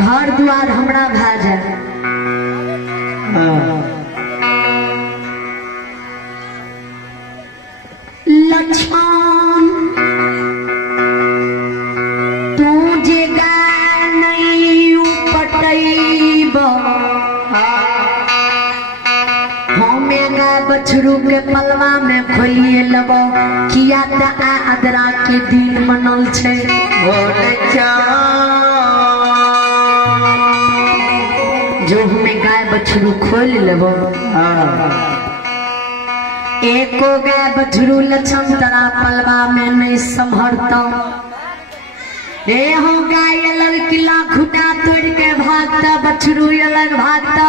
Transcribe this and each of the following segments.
घर द्वार हमरा भा जाए। लक्ष्मण तू जे गाय नहीं उपटैब हमें गाय बछरू के पलवा में खोलिए लबो किया त आदरा के दिन मनल छे। जो हमें गाय बछरू खोल लेबो एको गाय बछरू लक्षण तरा पलवा में नहीं संभरता। ए हो गाय अलग किला खुटा तोड़ के भागता बछरू अलग भागता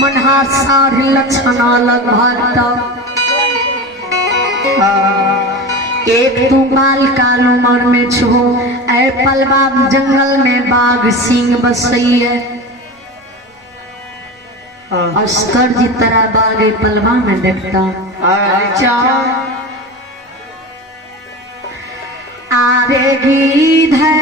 मनहार साढ़े लक्षण अलग भागता। एक तू बाल काल उम्र में छो ऐ पलवा जंगल में बाघ सिंह बसई है अस्कर जी तरह बागे पलवा में देखता। आरे गिधर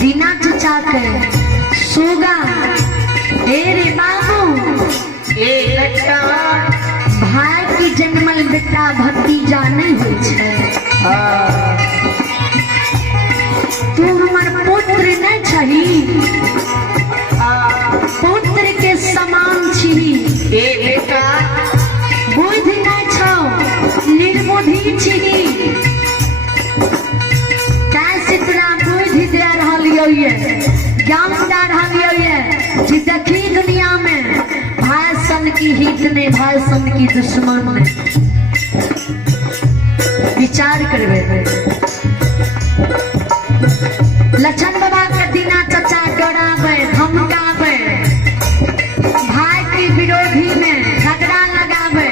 बिना चचा के सोगा रे बाबू भाई की जन्मल बेटा भतीजा नहीं हो छे। तू हमार पुत्र नहीं छही पुत्र के समान छी बुद्धि नहीं छो निर्बुद्धि छी ज्ञान दे रही है कि देखी दुनिया में भाई सन की हित नहीं भाई सन की दुश्मन ने विचार करवे लक्षण बाबा के दीना चचा डरावे धमकावे भाई के विरोधी में झगड़ा लगावे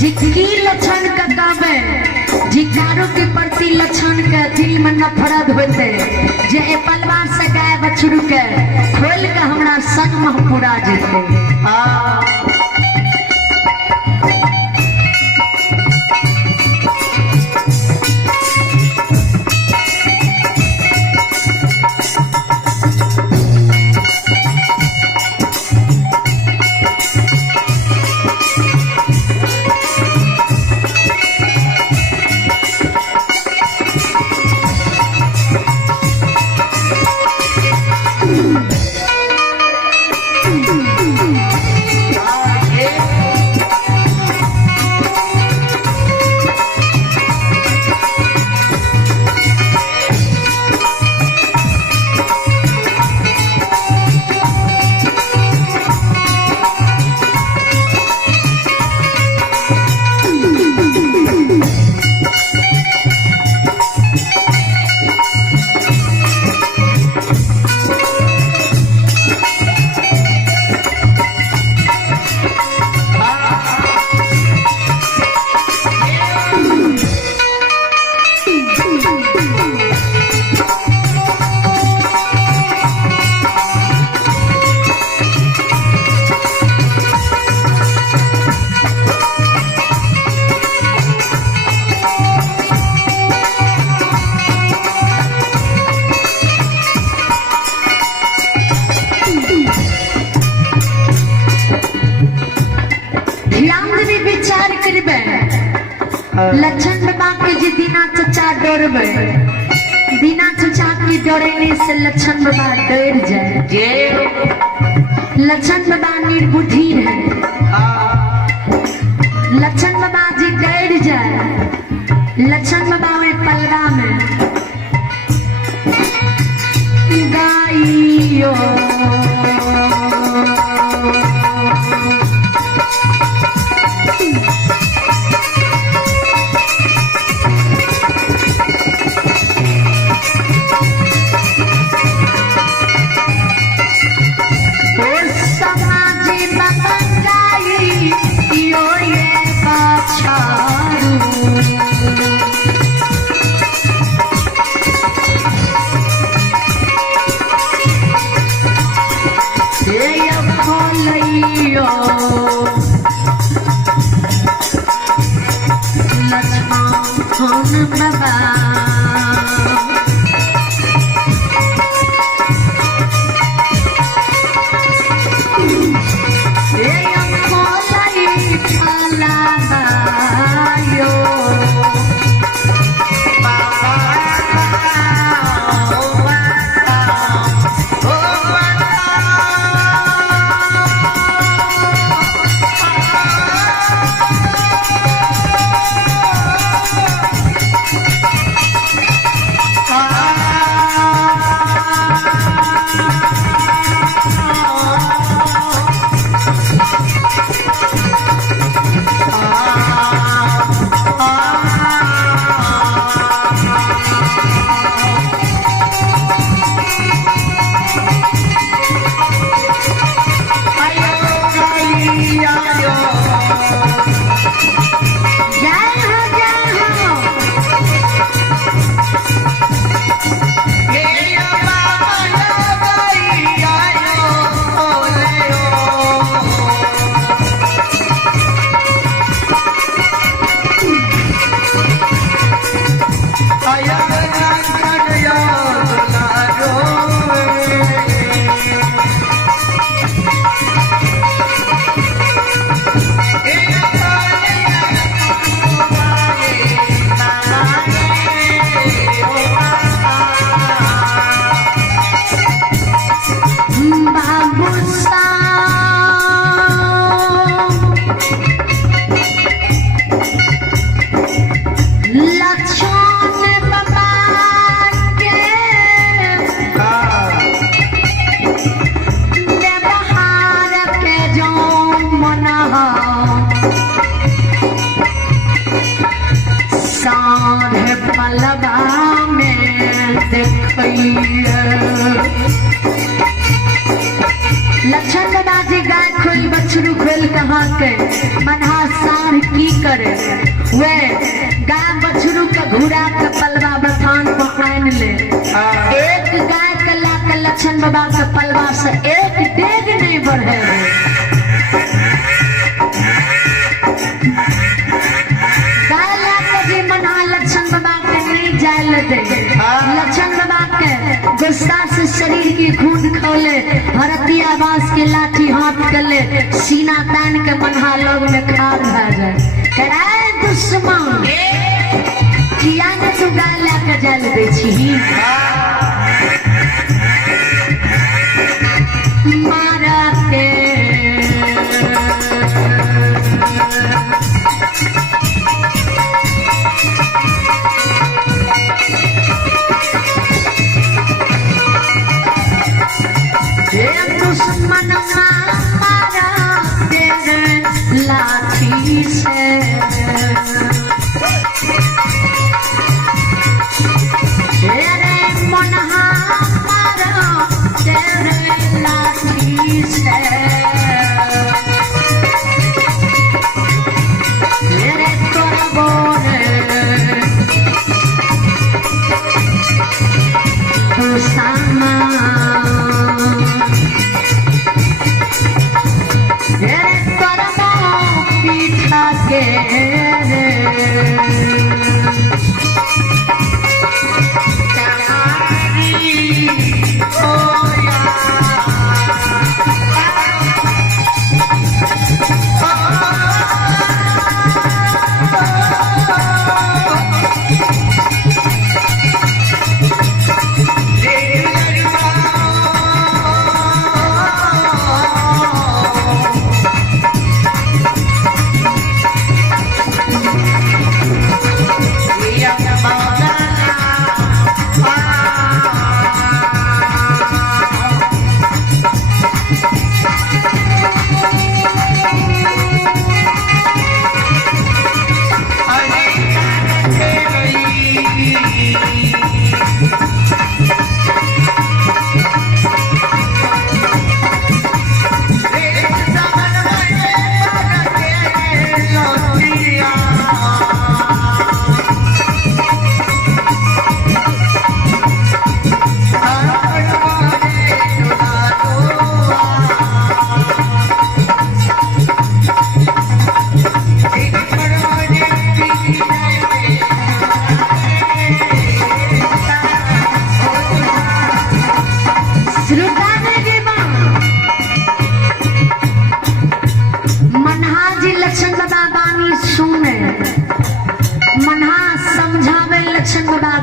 जिकी लक्षण कटावे जिकारो के प्रति लक्षण के दिल में नफरत होते जे ए पलवार से गाय बछरू के खोल के हमरा संग में पूरा जेते लक्षण बाबा के जी दीना चचा डरबे दीना चचा की डरने से लक्षण बाबा डर जाए लक्षण बाबा निर्बुद्धि है लक्षण बाबा जी डर जाए लक्षण बाबा में पलवा में गाइयो Yo, yeah, बछरू खोल कहाँ के मनहा साढ़ की करे वे गाय बछरू का घुरा के पलवा बथान पकड़ ले एक गाय के ला के लक्षण बाबा के पलवा से एक डेग नहीं बढ़े गाय ला के जी मनहा लक्षण बाबा के नहीं जाए दे लक्षण बाबा के गुस्सा से शरीर की खून खोले हरतिया बांस के लाठी हाथ कर ले सीना तान के मनहा लोग में खार भा जाए कराए दुश्मन किया न तू गाय ला के जल दे छी मारा के दुश्मन मारा तेरे लाठी से तेरे मनहा मारा तेरे लाठी से तेरे तोरे तो सामा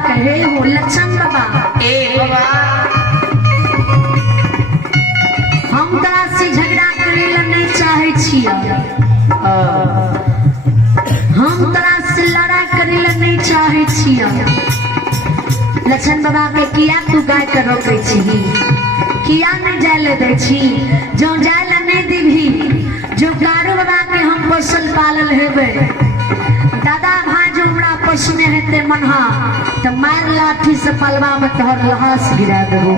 कहे हो लक्षण बाबा हम तोरा से झगड़ा करे ला नहीं चाहे छिया हम तोरा से लड़ाई करे ला नहीं चाहे छिया लक्षण बाबा के किया तू गाय के रोके छी किया नहीं जाए ले दे छी जो जाए ला नहीं दीभी जो गारू बाबा के हम पोसल पालल हेबे दादा भाई जो हमरा पशु में हेते मनहा तो मार लाठी से पलवा में तोहर लहास गिरा देबो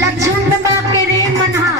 लक्षण बाबा के रे मनहा